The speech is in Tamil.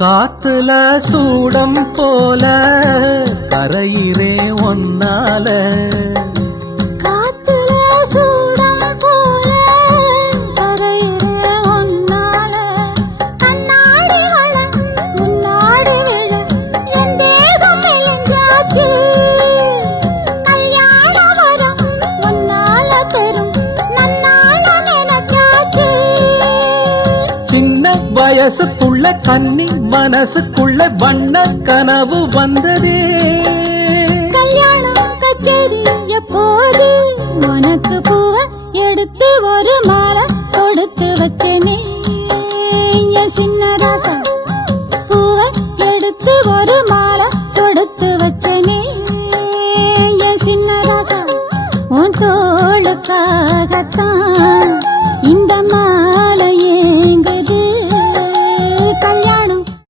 காத்துல சூடம் போல கரையிறே ஒன்னால காத்துல சூடம் போல கரையிறே ஒன்னால கண்ணாடி வள முன்னாடி விழ என் தேகம் மெலிஞ்சாச்சு கல்யாண வரம் ஒன்னால பெரும் நன்னால நினைச்சாச்சு சின்ன வயசுக்குள்ள கன்னி மனசுக்குள்ள வண்ண கனவு வந்ததே கல்யாணம் கச்சேரி எப்போது உனக்கு பூவை எடுத்து ஒரு மாலை கொடுத்து வச்சேன்